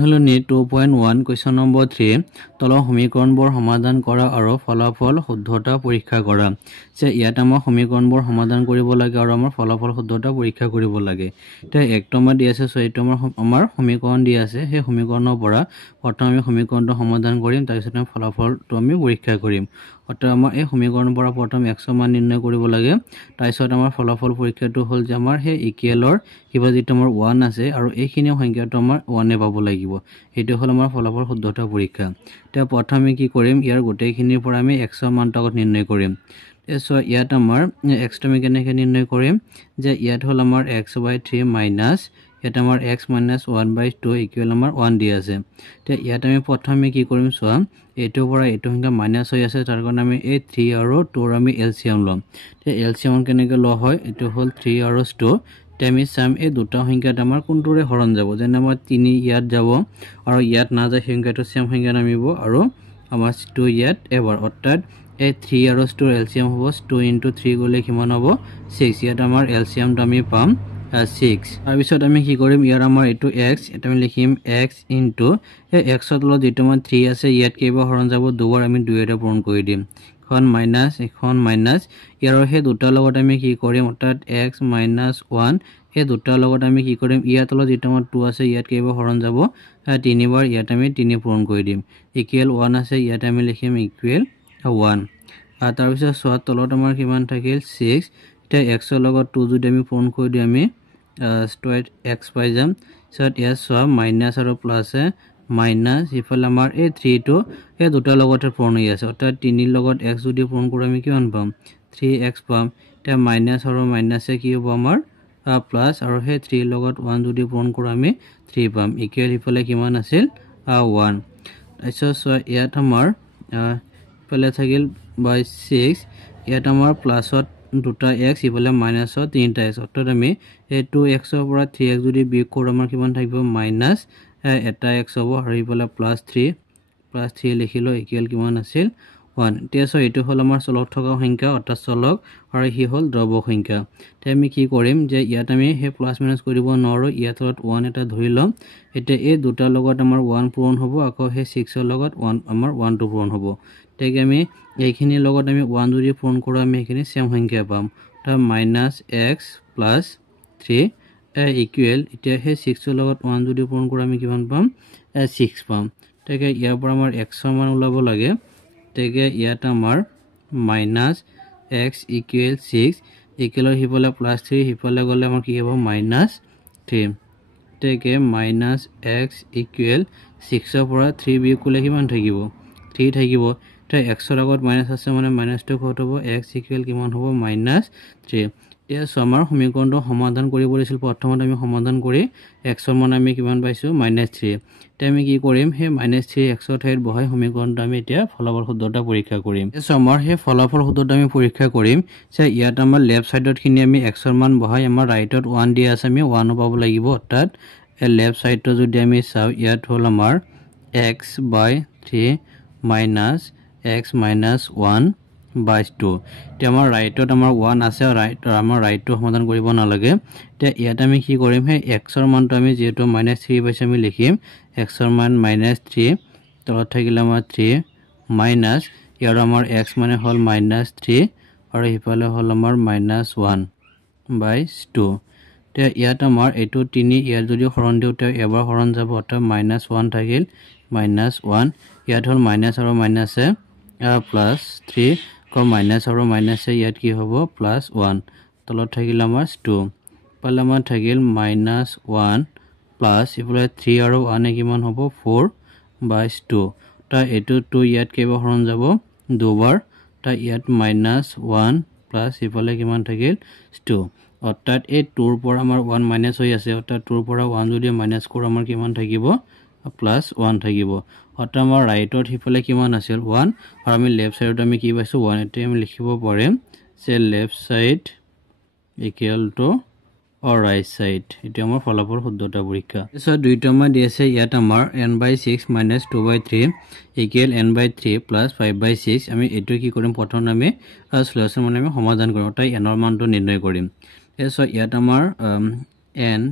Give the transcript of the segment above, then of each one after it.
অনুশীলনী 2.1 question number 3 তলৰ সমীকৰণবোৰ সমাধান কৰা আৰু ফলাফল শুদ্ধতা পৰীক্ষা কৰা যে ইয়াত আমাৰ সমীকৰণবোৰ সমাধান কৰিব লাগে আৰু আমাৰ ফলাফল শুদ্ধতা পৰীক্ষা কৰিব লাগে তে একটো দি আছে ছয়টো আমাৰ সমীকৰণ দি আছে সেই সমীকৰণৰ পৰা প্ৰথমে আমি সমীকৰণটো সমাধান কৰিম তাৰ পিছত আমি ফলাফলটো আমি পৰীক্ষা কৰিম অৰ্থাৎ আমাৰ এই সমীকৰণৰ পৰা প্ৰথম x মান নিৰ্ণয় কৰিব লাগে তাৰ পিছত আমাৰ ফলাফল পৰীক্ষাটো হ'ল যে আমাৰ সেই ইকুৱেলৰ কিবা যেটো আমাৰ 1 আছে আৰু এইখিনি সংখ্যাটো আমাৰ 1 এ পাব লাগিব এটো হ'ল আমাৰ ফলাফল শুদ্ধতা পৰীক্ষা তে প্ৰথমে কি কৰিম ইয়াৰ গোটেইখিনিৰ পৰা আমি x মানটো নিৰ্ণয় কৰিম সো ইয়াত আমাৰ x টো আমি কেনেকৈ নিৰ্ণয় কৰিম যে ইয়াত হ'ল আমাৰ x/3 মাইনাস ইয়াত আমাৰ x - 1/2 ইকুৱেল আমাৰ 1 দি আছে তে ইয়াত আমি প্ৰথমে কি কৰিম সোৱা এটো পৰা এটো সংখ্যা মাইনাস হৈ আছে তাৰ কাৰণে আমি এই 3 আৰু 2 ৰ আমি এলসিএম লম তে এলসিএম কেনেকৈ ল হয় এটো হ'ল 3 আৰু 2 তে আমি সাম এই দুটা সংখ্যাত আমাৰ কোনটোৰে হৰণ যাব যেনে আমাৰ 3 ইয়াত যাব আৰু ইয়াত না যায় সংখ্যাটো সেম সংখ্যা নামিব আৰু আমাৰ 2 ইয়াত এবাৰ অৰ্থাৎ এই 3 আৰু 2 ৰ এলসিএম হ'ব 2 * 3 গলে কিমান হ'ব 6 ইয়াত আমাৰ এলসিএম টো আমি পাম 6 তাৰ পিছত আমি কি কৰিম ইয়াৰ আমাৰ এটো x এটা আমি লিখিম x * এই x ৰ তলত যেটো মান 3 আছে ইয়াত কেইবা হৰণ যাব দুবাৰ আমি 2 এটা পূৰণ কৰি দিম এখন মাইনাস ইয়াৰ সেই দুটাৰ লগত আমি কি কৰিম অৰ্থাৎ x - 1 এই দুটাৰ লগত আমি কি কৰিম ইয়াৰ তলত যেটো মান 2 আছে ইয়াত কেইবা হৰণ যাব তিনিবাৰ ইয়াত আমি 3 পূৰণ কৰি দিম ইকুৱেল 1 আছে ইয়াত আমি লিখিম ইকুৱেল 1 আৰু তাৰ পিছত সোৱাত তলত আমাৰ কিমান থাকিল 6 এটা x ৰ লগত 2 যদি আমি পূৰণ কৰি দিও আমি স্টুৱেট x পাই যাম সত ইয়াত সোৱা মাইনাস আৰু প্লাস মাইনাস ইফালে আমাৰ এই 3 টো এই দুটাৰ লগতে পূৰণ হৈ আছে অৰ্থাৎ 3 ৰ লগত x যদি পূৰণ কৰো আমি কিমান পাম 3x পাম তে মাইনাস আৰু মাইনাসে কি হ'ব আমাৰ প্লাস আৰু সেই 3 ৰ লগত 1 যদি পূৰণ কৰো আমি 3 পাম ইকুৱেল ইফালে কিমান আছিল 1 তাৰপিছত সোৱা ইয়াত আমাৰ ইফালে থাকিল বাই 6 ইয়াত আমাৰ প্লাসত দুটা x ইফালে মাইনাসত তিনটা x অৰ্থাৎ আমি এই 2x ৰ পৰা 3x যদি বিয়োগ কৰো আমাৰ কিমান থাকিব মাইনাস এটা x হ'ব আৰু ইফালে +3 লিখিলো ইকুৱেল কিমান আছিল 1 তেছো এটো হ'ল আমাৰ চলক থকা সংখ্যা অৰ্থাৎ চলক আৰু হি হ'ল দ্ৰব্য সংখ্যা তে আমি কি কৰিম যে ইয়াত আমি হে প্লাস মাইনাস কৰিব নোৱাৰো ইয়াত 1 এটা ধৰি লম এটা এই দুটাৰ লগত আমাৰ 1 পূৰণ হ'ব আকৌ হে 6 ৰ লগত 1 আমাৰ 1 টো পূৰণ হ'ব তেকে আমি এইখিনি লগত আমি 1 যদি পূৰণ কৰো আমি এইখিনি সেম সংখ্যা পাম তা -x + 3 ইকুৱেল এতিয়া হে 6 ৰ লগত 1 যদি পূৰণ কৰো আমি কিমান পাম 6 পাম তেকে ইয়াৰ পৰা আমাৰ x মান ওলাব লাগে তেকে ইয়াত আমাৰ -x = 6 ইকুৱেলৰ হিফালে +3 হিফালে গলে আমাৰ কি হ'ব -3 তেকে -x = 6 ৰ পৰা 3 বিয়োগ কৰিলে কিমান থাকিব 3 থাকিব তে x ৰ আগত মাইনাস আছে মানে মাইনাসটো কত হ'ব x = কিমান হ'ব -3 এতিয়া আমাৰ সমীকৰণটো সমাধান কৰিব দিছিল প্ৰথমতে আমি সমাধান কৰি x ৰ মান আমি কিমান পাইছো -3 তে আমি কি কৰিম হে -3 x ৰ ঠাইত বহাই সমীকৰণটো আমি এতিয়া ফলাফল শুদ্ধতা পৰীক্ষা কৰিম আমাৰ হে ফলাফল শুদ্ধতা আমি পৰীক্ষা কৰিম যে ইয়াত আমাৰ লেফট সাইডত খিনি আমি x ৰ মান বহাই আমাৰ ৰাইটত 1 দি আছে আমি 1 পাব লাগিব অৰ্থাৎ লেফট সাইডটো যদি আমি চাও ইয়াত হ'ল আমাৰ x/3 - x - 1/2 তে আমাৰ ৰাইটত আমাৰ 1 আছে আৰু আমাৰ ৰাইটটো সমাধান কৰিব নালাগে তে ইয়াত আমি কি কৰিম হে x ৰ মানটো আমি যেটো -3 পাইছে আমি লিখিম x ৰ মান -3 তলত থাকিলে আমাৰ 3 মাইনাস ইয়াৰ আমাৰ x মানে হ'ল -3 আৰু হিফালে হ'ল আমাৰ -1/2 তে ইয়াত আমাৰ এটো 3 ইয়াত যদি হৰণ দিও তে এবাৰ হৰণ যাব অৰ্থাৎ -1 থাকিল -1 ইয়াত হ'ল মাইনাস আৰু মাইনাসে +3 ক মাইনাস আৰু মাইনাসে ইয়াত কি হ'ব +1 তলত থাকিল আমাৰ 2 পালে আমাৰ থাকিল -1 প্লাস ইফালে 3 আৰু 1 এ কিমান হ'ব 4/2 তা এটো 2 ইয়াত কেইবা হৰণ যাব দুবাৰ তা ইয়াত -1 প্লাস ইফালে কিমান থাকিল 2 অৰ্থাৎ এই 2 ৰ পৰা আমাৰ 1 মাইনাস হৈ আছে অৰ্থাৎ 2 ৰ পৰা 1 যদি মাইনাস কৰো আমাৰ কিমান থাকিব +1 থাকিব অৰ্থাৎ আমাৰ ৰাইটত হিফালে কিমান আছিল 1 আৰু আমি লেফট সাইডত আমি কি পাইছো 1 এতে আমি লিখিব পাৰিম যে left side = or right side এটো আমাৰ ফলাফল শুদ্ধতা পৰীক্ষা সো দুইটা মান দি আছে ইয়াত আমাৰ n/6 - 2/3 = n/3 + 5/6 আমি এটো কি কৰিম প্ৰথম আমি সলিউশন মানে আমি সমাধান কৰিম তাই n ৰ মানটো নিৰ্ণয় কৰিম সো ইয়াত আমাৰ n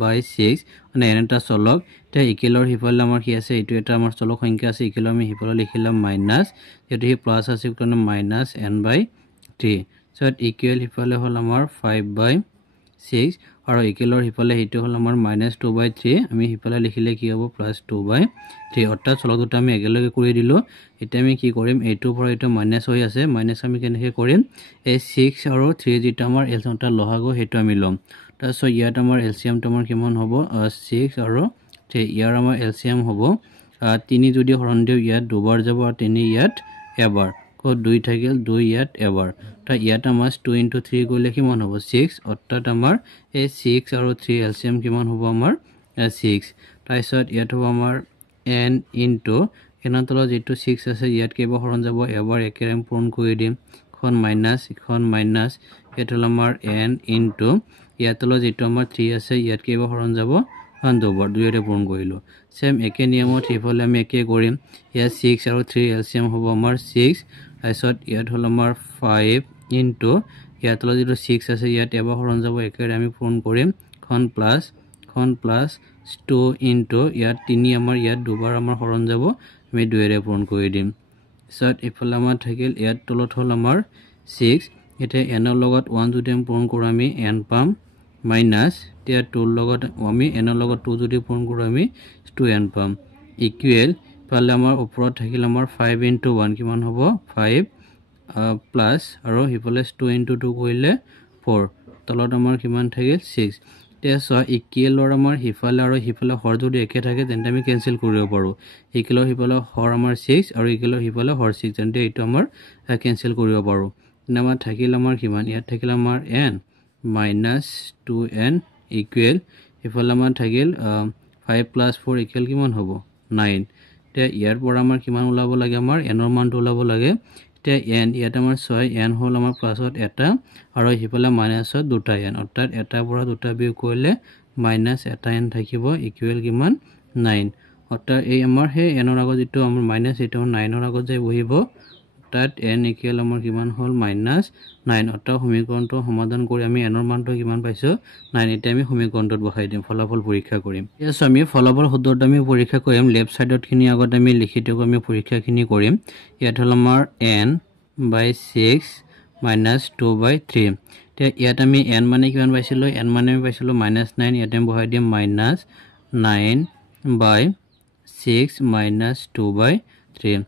by 6 মানে n এটা চলক তে ইকুৱেলৰ হিফালে আমাৰ কি আছে এইটো এটা আমাৰ চলক সংখ্যা আছে ইকুৱেলৰ আমি হিফালে লিখিলাম মাইনাস যেটো হি প্লাস আছে কাৰণ minus n by 3 so equal হিফালে হল আমাৰ 5 by 6 আৰু ইকুৱেলৰ হিফালে হেতু হল আমাৰ -2 by 3 আমি হিফালে লিখিলে কি হ'ব +2 by 3 অৰ্থাৎ চলক দুটা আমি একেলগে কৰি দিলো এতিয়া আমি কি কৰিম এইটোৰ পৰা এইটো মাইনাস হৈ আছে মাইনাস আমি কেনেকৈ কৰিম এই 6 আৰু 3 যেটা আমাৰ এলচিয়ামটা লহাগো হেতু আমি লম তাৰছ ইয়াত আমাৰ এলচিয়ামটো আমাৰ কিমান হ'ব 6 আৰু 3 ইয়াৰ আমাৰ এলচিয়াম হ'ব 3 যদি হৰণ দিও ইয়াত দুবাৰ যাব আৰু 3 ইয়াত এবাৰ কো 2 থাকিল 2 ইয়াত এবাৰ তা ইয়াত আমাৰ 2 * 3 কৰিলে কিমান হ'ব 6 অৰ্থাৎ আমাৰ এই 6 আৰু 3 এলচিয়াম কিমান হ'ব আমাৰ 6 তাৰছত ইয়াত হ'ব আমাৰ n * এনতল যেটো 6 আছে ইয়াত কেবা হৰণ যাব এবাৰ একেৰাম পূৰণ কৰি দিম খন মাইনাস ইয়াত হল আমাৰ n * ইয়াতল যেটো আমাৰ 3 আছে ইয়াত কেবা হৰণ যাব দুবাৰ দুইৰে পূৰণ কৰিলো সেম একে নিয়মত হিফালে আমি একে কৰিম ইয়াত 6 আৰু 3 এলচিয়াম হ'ব আমাৰ 6 তাৰছত ইয়াত হল আমাৰ 5 * ইয়াতল যেটো 6 আছে ইয়াত এবাৰ হৰণ যাব একেৰে আমি পূৰণ কৰিম খন প্লাস 2 * ইয়াত 3 আমাৰ ইয়াত দুবাৰ আমাৰ হৰণ যাব আমি দুইৰে পূৰণ কৰি দিম সত ইফালে আমাৰ থাকিল ইয়াত তলত হল আমাৰ 6 এটা n ৰ লগত 1 যদি আমি পূৰণ কৰো আমি n পাম মাইনাস তিয়া 2 ৰ লগত আমি n ৰ লগত 2 যদি পূৰণ কৰো আমি 2n পাম ইকুৱেল পালে আমাৰ ওপৰত থাকিল আমাৰ 5 * 1 কিমান হ'ব 5 প্লাস আৰু হিফালে 2 * 2 কৰিলে 4 তলত আমাৰ কিমান থাকিল 6 তে ছ ইকুৱেলৰ আমাৰ হিফালে আৰু হিফালে হৰ যদি একে থাকে তেন্তে আমি কেনসেল কৰিব পাৰো ইকুৱেলৰ হিফালে হৰ আমাৰ 6 আৰু ইকুৱেলৰ হিফালে হৰ 6 তেন্তে এইটো আমাৰ কেনসেল কৰিব পাৰো তেনে আমাৰ থাকিল আমাৰ কিমান ইয়াত থাকিল আমাৰ n - 2n ইকুৱেল হিফালে আমাৰ থাকিল 5 + 4 ইকুৱেল কিমান হ'ব 9 তে ইয়াৰ পৰা আমাৰ কিমান ওলাব লাগে আমাৰ n ৰ মানটো ওলাব লাগে তে n ইয়াত আমাৰ 6 n হল আমাৰ প্লাসত এটা আৰু হিফালে মাইনাসত দুটা n অৰ্থাৎ এটা পৰা দুটা বিয়োগ কৰিলে -এটা n থাকিব ইকুৱেল কিমান 9 অৰ্থাৎ এই আমাৰ হে n ৰ আগত যেটো আমাৰ মাইনাস এটো 9 ৰ আগত যাই বহিব অৰ্থাৎ n ইকুৱেল আমাৰ কিমান হল -9 অৰ্থাৎ সমীকৰণটো সমাধান কৰি আমি n ৰ মানটো কিমান পাইছো 9 এটা আমি সমীকৰণটোত বহাই দিম ফলাফল পৰীক্ষা কৰিম ইয়াত আমি ফলাফল শুদ্ধটো আমি পৰীক্ষা কৰিম লেফট সাইডত খিনি আগত আমি লিখিতকৈ আমি পৰীক্ষাখিনি কৰিম ইয়াত হল আমাৰ n by 6 - 2 by 3 তে ইয়াত আমি n মানে কিমান পাইছিলো n মানে আমি পাইছিলো -9 ইয়াত আমি বহাই দিম -9 by 6 - 2 by 3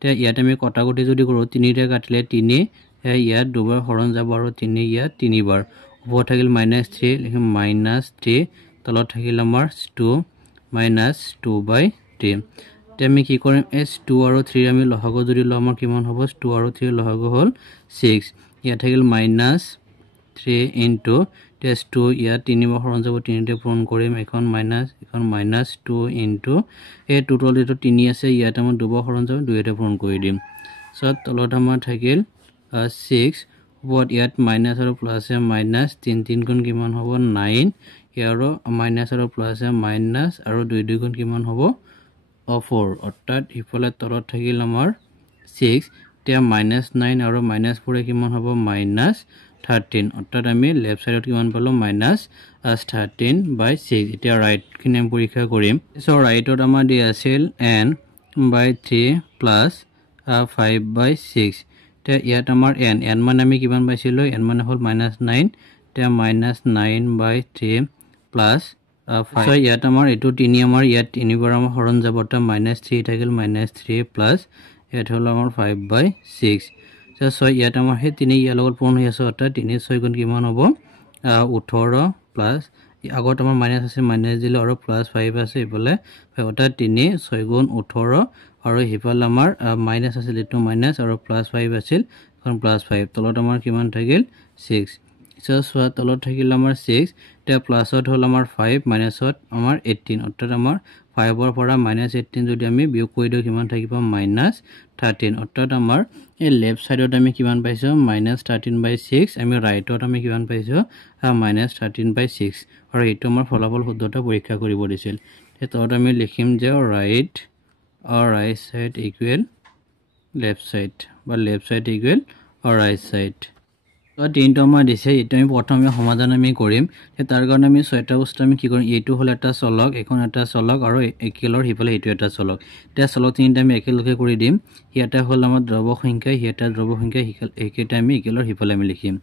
তে ইয়াত আমি কটাকটি যদি কৰো 3 ৰে কাটিলে 3 ইয়াত দুবাৰ হৰণ যাব আৰু 3 ইয়াত তিনিবাৰ ওপৰত থাকিল -3 লিখিম -3 তলত থাকিল আমাৰ 2 - 2 by 3 তে আমি কি কৰিম s 2 আৰু 3 আমি লহাগু যদি ল আমাৰ কিমান হ'ব 2 আৰু 3 লহাগু হল 6 ইয়াত থাকিল -3 * টেস 2 ইয়াত তিনিবাৰ হৰণ যাব 3 তে পূৰণ কৰিম এখন -2 এই টোটাল যেটো 3 আছে ইয়াত আমাৰ দুবাৰ হৰণ যাব 2 তে পূৰণ কৰি দিম সত তলত আমাৰ থাকিল 6 ওপৰত ইয়াত মাইনাস আৰু প্লাসে মাইনাস 3 গুণ কিমান হ'ব 9 ইয়াৰো মাইনাস আৰু প্লাসে মাইনাস আৰু 2 গুণ কিমান হ'ব 4 অৰ্থাৎ হিফালে তলত থাকিল আমাৰ 6 তে -9 আৰু -4 কিমান হ'ব -13 অৰ্থাৎ আমি লেফট সাইডত কিমান পালো -13 by 6 এতিয়া ৰাইট খিনি পৰীক্ষা কৰিম সো ৰাইটত আমাৰ দি আছিল n by 3 plus 5 by 6 তে ইয়াত আমাৰ n মানে আমি কিমান পাইছিলো n মানে হল -9 তে -9 by 3 plus 5 সো ইয়াত আমাৰ এটো 3 আমাৰ ইয়াত তিনিবাৰ আমাৰ হৰণ যাব তা -3 থাকিল -3 plus ইয়াত হল আমাৰ 5 by 6 সো ইয়াত আমাৰ হে 3 ইয়াৰ লগত পূৰণ হৈ আছে অৰ্থাৎ 3 6 গুণ কিমান হ'ব 18 প্লাস আগত আমাৰ মাইনাস আছে মাইনাস দিলে আৰু প্লাস 5 আছে ইফালে অৰ্থাৎ 3 6 গুণ 18 আৰু হিফালে আমাৰ মাইনাস আছিল এটো মাইনাস আৰু প্লাস 5 আছিল এখন প্লাস 5 তলত আমাৰ কিমান থাকিল 6 সো তলত থাকিল আমাৰ 6 তে প্লাসত হল আমাৰ 5 মাইনাসত আমাৰ 18 অৰ্থাৎ আমাৰ 5 ৰ পৰা -18 যদি আমি বিয়োগ কৰি দিও কিমান থাকিব -13 অৰ্থাৎ আমাৰ এই লেফট সাইডত আমি কিমান পাইছো -13 by 6 আমি ৰাইটত আমি কিমান পাইছো -13 by 6 আৰু এইটো আমাৰ ফলাফল শুদ্ধতা পৰীক্ষা কৰিব দিছিল তলত আমি লিখিম যে right side equal left side বা left side equal right side তো তিনটা আমাৰ দিছে এইটো আমি প্ৰথমে সমাধান আমি কৰিম তাৰ কাৰণে আমি ছয়টা বস্তু আমি কি কৰিম এইটো হ'ল এটা চলক এখন এটা চলক আৰু একেলৰ হিফালে এইটো এটা চলক তে চলক তিনিটা আমি একেলগে কৰি দিম ইয়াতে হ'ল আমাৰ দ্ৰৱ সংখ্যা ইয়াতে দ্ৰৱ সংখ্যা একেটা আমি একেলৰ হিফালে আমি লিখিম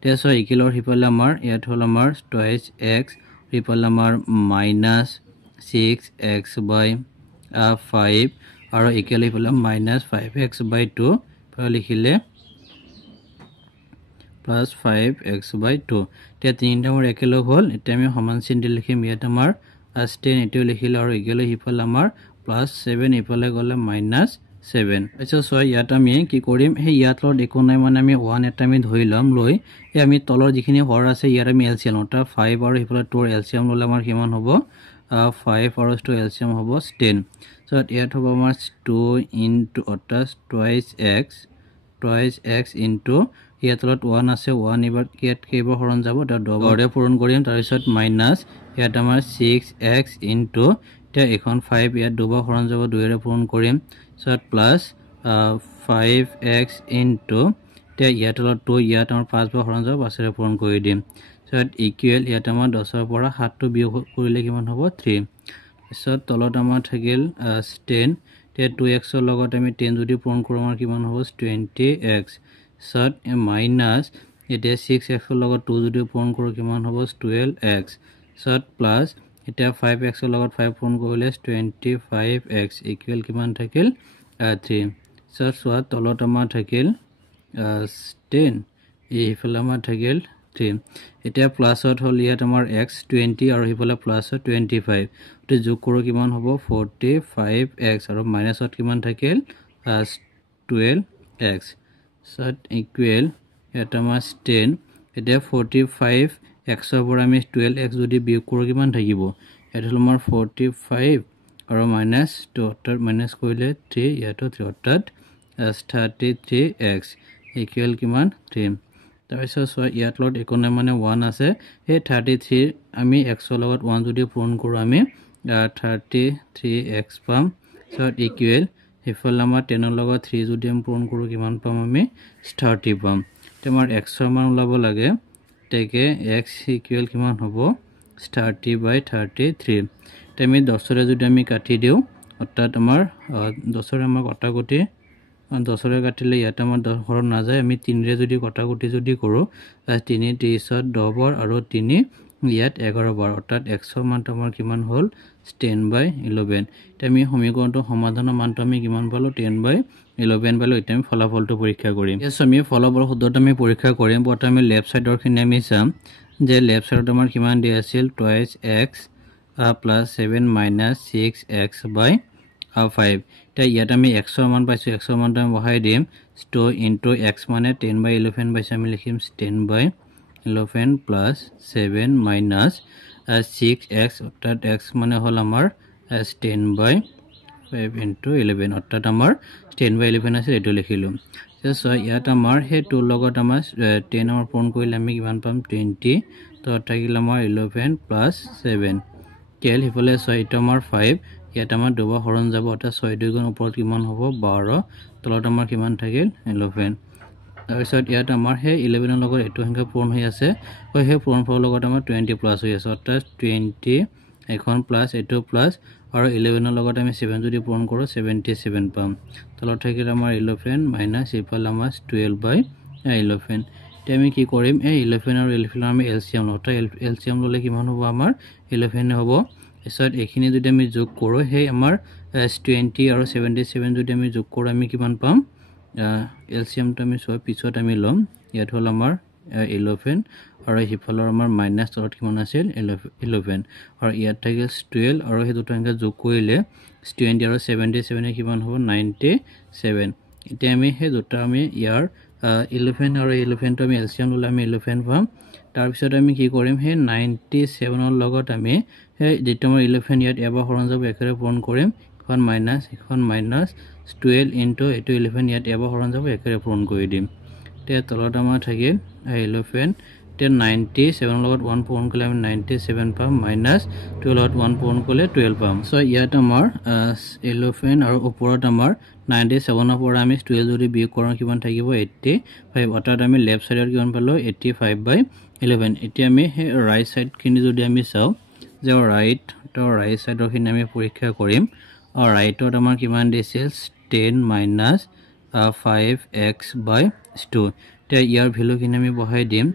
তে ছ একেলৰ হিফালে আমাৰ ইয়াত হ'ল আমাৰ টুৱাইছ x হিফালে আমাৰ -6x/5 আৰু একেলৰ হিফালে -5x/2 লিখিলে plus 5x/2 তে তিনটা আমাৰ একেলগ হ'ল এটা আমি সমান চিন দি লিখিম ইয়াত আমাৰ tan এটো লিখিলে আৰু একেলগ হিফালে আমাৰ +7 ইফালে গলে -7 আচ্ছা সো ইয়াত আমি কি কৰিম হে ইয়াত লগত একো নাই মানে আমি 1 এটা আমি ধৰি লম লৈ এই আমি তলৰ যিখিনি হৰ আছে ইয়াত আমি এলচিএম অটা 5 আৰু ইফালে 2 এলচিএম ললে আমাৰ কিমান হ'ব 5 আৰু 2 এলচিএম হ'ব 10 সো ইয়াত হ'ব আমাৰ 2 into অটা twice x into ইয়াত তলত 1 আছে 1 এবাৰ ইয়াত কেইবাৰ হৰণ যাব এটা ডবৰে পূৰণ কৰিম তাৰ পিছত মাইনাস ইয়াত আমাৰ 6x into তে এখন 5 ইয়াত দুবাৰ হৰণ যাব 2 এৰে পূৰণ কৰিম সত প্লাস 5x into তে ইয়াত তলত 2 ইয়াত আমাৰ 5 বাৰ হৰণ যাব 5 এৰে পূৰণ কৰি দিম সত ইকুৱেল ইয়াত আমাৰ 10 ৰ পৰা 7 টো বিয়োগ কৰিলে কিমান হ'ব 3 সত তলত আমাৰ থাকিল 10 তে 2x ৰ লগত আমি 10 যদি পূৰণ কৰো আমাৰ কিমান হ'ব 20x সত মাইনাস এটা 6x ৰ লগত 2 যদি পূৰণ কৰো কিমান হ'ব 12x সত প্লাস এটা 5x ৰ লগত 5 পূৰণ কৰিলে 25x ইকুৱেল কিমান থাকিল 3 সত সোৱা তলত আমাৰ থাকিল 10 এই হিফালে আমাৰ থাকিল 3 এটা প্লাসত হল ইয়াত আমাৰ x 20 আৰু হিফালে প্লাসত 25 তে যোগ কৰো কিমান হ'ব 45x আৰু মাইনাসত কিমান থাকিল 12x সত ইকুৱেল এটা আমাৰ 10 এটা 45 x ৰ পৰা আমি 12x যদি বিয়োগ কৰো কিমান থাকিব এটা হল আমাৰ 45 আৰু মাইনাস 2 অৰ্থাৎ মাইনাস কৰিলে 3 ইয়াতো 3 অৰ্থাৎ 33x ইকুৱেল কিমান 3 তাৰপিছত ইয়াত লগত একো নাই মানে 1 আছে এই 33 আমি x ৰ লগত 1 যদি পূৰণ কৰো আমি 33x পাম সো ইকুৱেল ইফালে আমাৰ 10 ৰ লগত 3 যদি আমি পূৰণ কৰো কিমান পাম আমি 30 পাম তে আমাৰ x ৰ মান ওলাব লাগে তেকে x ইকুৱেল কিমান হ'ব 30/33 তে আমি 10 ৰে যদি আমি কাটি দিও অৰ্থাৎ আমাৰ 10 ৰে আমাৰ কটাকটি 10 ৰে কাটিলে ইয়াত আমাৰ 10 হৰণ না যায় আমি 3 ৰে যদি কটাকটি যদি কৰো 3 30 10 বাৰ আৰু 3 ইয়াত 11 বাৰ অৰ্থাৎ x ৰ মানটো আমাৰ কিমান হ'ল 10/11 তে আমি সমীকৰণটো সমাধানৰ মানটো আমি কিমান পালো 10/11 পালো এতিয়া আমি ফলাফলটো পৰীক্ষা কৰিম এছ আমি ফলাফল শুদ্ধতা আমি পৰীক্ষা কৰিম প্ৰথমে আমি লেফট সাইডৰ খিনি আমি চাম যে লেফট সাইডত আমাৰ কিমান দি আছিল টুৱাইছ x + 7 - 6x/5 তে ইয়াত আমি x ৰ মান পাইছো x ৰ মানটো আমি বহাই দিম 2 * x মানে 10/11 পাইছো আমি লিখিম 10/11 + 7 - 6x অৰ্থাৎ x মানে হল আমাৰ 10/5 * 11 অৰ্থাৎ আমাৰ 10/11 আছে এটো লিখিলো সো ইয়াত আমাৰ হে টু লগত আমাৰ 10 আমাৰ পূৰণ কৰিলে আমি কিমান পাম 20 তো থাকিল আমাৰ 11 + 7 কেল হিফালে 6 ইটো আমাৰ 5 ইয়াত আমাৰ দুবাৰ হৰণ যাব অৰ্থাৎ 6 2 গুণ ওপৰত কিমান হ'ব 12 তলত আমাৰ কিমান থাকিল 11 তাৰপিছত ইয়াত আমাৰ হে 11 ৰ লগত এটো সংখ্যা পূৰণ হৈ আছে আৰু হে পূৰণ ফলৰ লগত আমাৰ 20 প্লাস হৈ আছে অৰ্থাৎ 20 এখন প্লাস এটো প্লাস আৰু 11 ৰ লগত আমি 7 যদি পূৰণ কৰো 77 পাম তলত থাকিল আমাৰ 11 মাইনাস ইফালে আমাৰ 12/11 তে আমি কি কৰিম এই 11 আৰু 11 আমি এলচিএম লওঁ এলচিএম ললে কিমান হ'ব আমাৰ 11 হ'ব এছত এখিনি যদি আমি যোগ কৰো হে আমাৰ 20 আৰু 77 যদি আমি যোগ কৰো আমি কিমান পাম এলচিএম টো আমি সব পিছত আমি লম ইয়াত হল আমাৰ 11 আৰু হিফালৰ আমাৰ মাইনাস তলত কিমান আছিল 11 আৰু ইয়াত থাকিল 12 আৰু হে দুটা সংখ্যা যোগ কৰিলে 20 আৰু 77 কিমান হ'ব 97 এতিয়া আমি হে দুটা আমি ইয়াৰ 11 আৰু 11 টো আমি এলচিএম ললে আমি 11 পাম তাৰ পিছত আমি কি কৰিম হে 97 ৰ লগত আমি হে যেটো আমাৰ 11 ইয়াত এবাৰ হৰণ যাব একেৰে পূৰণ কৰিম এখন মাইনাস 12 into এটো 11 ইয়াত এবাৰ হৰণ যাব একেৰে পূৰণ কৰি দিম তে তলত আমাৰ থাকিল 11 তে 97 লগত 1 পূৰণ কৰিলে আমি 97 পাম মাইনাছ 12 লগত 1 পূৰণ কৰিলে 12 পাম সো ইয়াত আমাৰ এলিফেন্ট আৰু ওপৰত আমাৰ 97 ৰ পৰা আমি 12 যদি বিয়োগ কৰোঁ কিমান থাকিব 85 অৰ্থাৎ আমি লেফট সাইডত কিমান পালো 85/11 এতিয়া আমি হে ৰাইট সাইড খিনি যদি আমি চাও যে ৰাইট সাইডৰ খিনি আমি পৰীক্ষা কৰিম আৰু ৰাইটত আমাৰ কিমান দিছিল 10 - 5x/2 তে ইয়াৰ ভ্যালু খিনি আমি বহাই দিম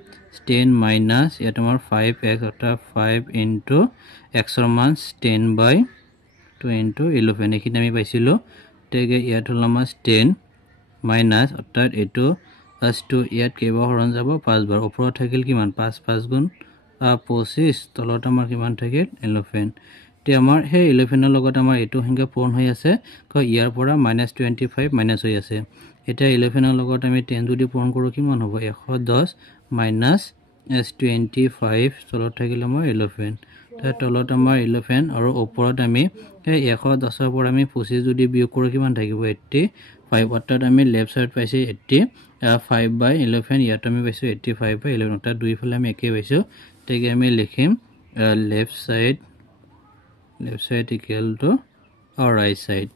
10 minus ইয়াত আমাৰ 5x অৰ্থাৎ 5 into x ৰ মান 10/2 into 11 এখিনি আমি পাইছিলো তেগে ইয়াত হল আমাৰ 10 minus অৰ্থাৎ এটো +2 ইয়াত কেইবা হৰণ যাব 5 বাৰ ওপৰত থাকিল কিমান 5 5 গুণ 25 তলত আমাৰ কিমান থাকিল 11 তে আমাৰ হে 11 ৰ লগত আমাৰ এটো সংখ্যা পূৰণ হৈ আছে ক ইয়াৰ পৰা -25 মাইনাস হৈ আছে এটা 11 ৰ লগত আমি 10 যদি পূৰণ কৰো কিমান হ'ব 110 minus s25 তলত থাকিল আমাৰ 11 তে তলত আমাৰ 11 আৰু ওপৰত আমি এই 110 ৰ পৰা আমি 25 যদি বিয়োগ কৰো কিমান থাকিব 85 অৰ্থাৎ আমি লেফট সাইড পাইছে 85/11 ইয়াত আমি পাইছো 85/11 অৰ্থাৎ দুইফালে আমি একে পাইছো তেগে আমি লিখিম left side equal to our right side